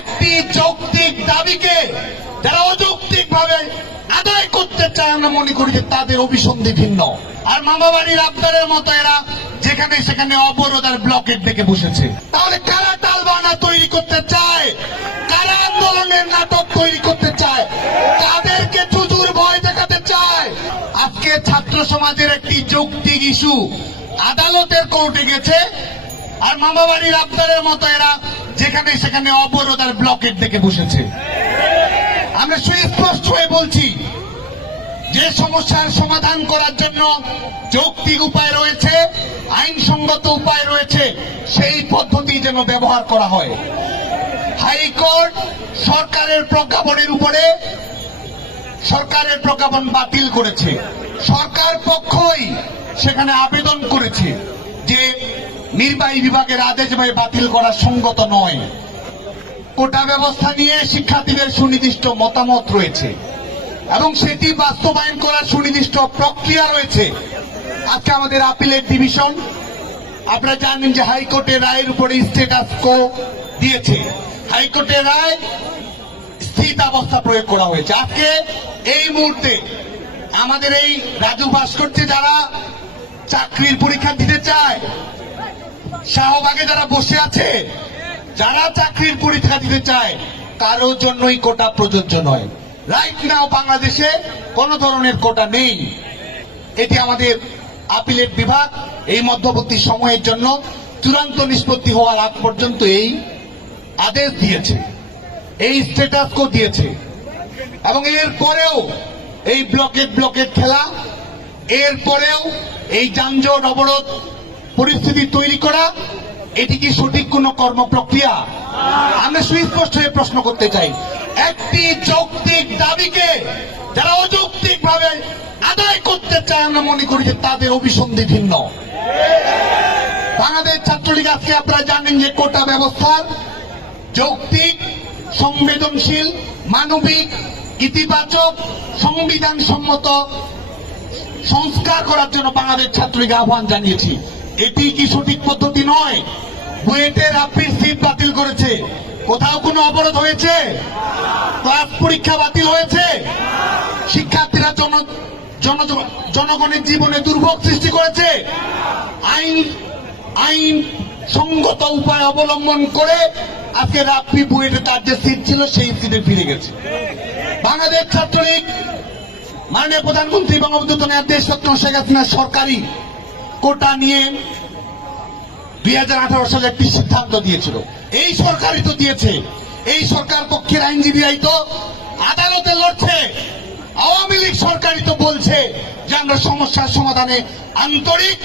একটি যৌক্তিক দাবিকে যারা অযৌক্তিক ভাবে আদায় করতে চায় আমরা মনে করি যে তাদের অভিসন্ধি ভিন্ন। আর মামাবাড়ির আবদারের মতো এরা যেখানে সেখানে অবরোধ আর ব্লকেট ডেকে বসেছে। তাহলে কারা টালবানা তৈরি করতে চায়? কারা আন্দোলনের নাটক তৈরি করতে চায়? তাদেরকে চুজুর ভয় দেখাতে চায়। আজকে ছাত্র সমাজের একটি যৌক্তিক ইস্যু আদালতের কোর্টে গেছে। আর মামা বাড়ির আবদারের মতো এরা যেখানে সেখানে অবরোধ আর ব্লকেট ডেকে বসেছে। আমরা সুস্পষ্ট হয়ে বলছি, যে সমস্যার সমাধান করার জন্য যৌক্তিক উপায় রয়েছে, আইনসঙ্গত উপায় রয়েছে, সেই পদ্ধতি যেন ব্যবহার করা হয়। হাইকোর্ট সরকারের প্রজ্ঞাপনের উপরে সরকারের প্রজ্ঞাপন বাতিল করেছে। সরকার পক্ষই সেখানে আবেদন করেছে যে নির্বাহী বিভাগের আদেশ ভাই বাতিল করা সঙ্গত নয়। কোটা ব্যবস্থা নিয়ে শিক্ষার্থীদের সুনির্দিষ্ট মতামত রয়েছে এবং সেটি বাস্তবায়ন করার সুনির্দিষ্ট প্রক্রিয়া রয়েছে। আজকে আমাদের আপিলের ডিভিশন, আপনারা জানেন যে হাইকোর্টের রায়ের উপরে স্টেটাস কো দিয়েছে। হাইকোর্টের রায় স্থিতাবস্থা প্রয়োগ করা হয়েছে। আজকে এই মুহূর্তে আমাদের এই রাজু ভাস্কর্যে যারা চাকরির পরীক্ষা দিতে চায় শাহবাগে যারা বসে আছে, যারা চাকরির পরীক্ষা দিতে চায়, কারোর জন্যই কোটা প্রযোজ্য নয়। রাইট নাও বাংলাদেশে কোন ধরনের কোটা নেই। এটি আমাদের আপিলেট বিভাগ, এই মধ্যবর্তী সময়ের জন্য চূড়ান্ত নিষ্পত্তি হওয়ার আগ পর্যন্ত এই আদেশ দিয়েছে, এই স্ট্যাটাস কো দিয়েছে। এবং এর পরেও এই ব্লকেট ব্লকেট খেলা, এর পরেও এই যানজট অবরোধ পরিস্থিতি তৈরি করা, এটি কি সঠিক কোন কর্মপ্রক্রিয়া? আমরা সুস্পষ্ট হয়ে প্রশ্ন করতে চাই। একটি যৌক্তিক দাবিকে যারা অযৌক্তিক ভাবে আদায় করতে চায়, আমরা মনে করি যে তাদের অভিসন্ধি ভিন্ন। বাংলাদেশ ছাত্রলীগ আজকে আপনারা জানেন যে কোটা ব্যবস্থার যৌক্তিক, সংবেদনশীল, মানবিক, ইতিবাচক সংবিধান সম্মত সংস্কার করার জন্য বাংলাদেশ ছাত্রলীগ আহ্বান জানিয়েছি। এটি কি সঠিক পদ্ধতি নয়? বুয়েটের আপিল সিট বাতিল করেছে। কোথাও কোনো অবরোধ হয়েছে? ক্লাস পরীক্ষা বাতিল হয়েছে? শিক্ষার্থীরা জন জন- জনগণের জীবনে দুর্ভোগ সৃষ্টি করেছে? আইন আইন সঙ্গত উপায় অবলম্বন করে আজকে রাপ্পি বুয়েটে তার যে সিট ছিল, সেই সিটে ফিরে গেছে। বাংলাদেশ ছাত্রলীগ মাননীয় প্রধানমন্ত্রী বঙ্গবন্ধু কন্যা দেশরত্ন শেখ হাসিনা সরকারি কোটা নিয়ে দুই সালে একটি সিদ্ধান্ত দিয়েছিল। এই সরকারই তো দিয়েছে। এই সরকার পক্ষের আইনজীবীরাই তো আদালতে লড়ছে। আওয়ামী লীগ সরকারই তো বলছে যে আমরা সমস্যার সমাধানে আন্তরিক।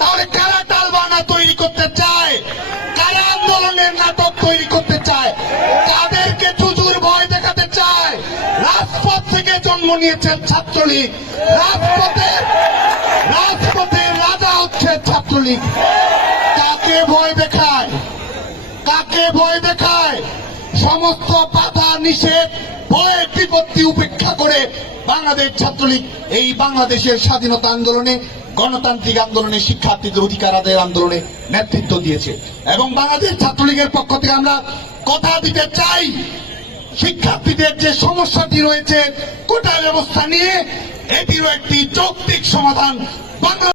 তাহলে কারা টালবানা তৈরি করতে চায়? কারা আন্দোলনের নাটক তৈরি করতে চায়? তাদেরকে চুজুর ভয় দেখাতে চায়? রাজপথ থেকে জন্ম নিয়েছেন ছাত্রলীগ। রাজপথে রাজপথের রাজা হচ্ছে ছাত্রলীগ। কাকে ভয় দেখায়? কাকে ভয় দেখায়? সমস্ত বাধা, নিষেধ ভয় বিপত্তি উপেক্ষা করে বাংলাদেশ ছাত্রলীগ এই বাংলাদেশের স্বাধীনতা আন্দোলনে, গণতান্ত্রিক আন্দোলনে, শিক্ষার্থীদের অধিকার আদায়ের আন্দোলনে নেতৃত্ব দিয়েছে। এবং বাংলাদেশ ছাত্রলীগের পক্ষ থেকে আমরা কথা দিতে চাই, শিক্ষার্থীদের যে সমস্যাটি রয়েছে, কোটা ব্যবস্থা নিয়ে এটিরও একটি যৌক্তিক সমাধান। বাংলা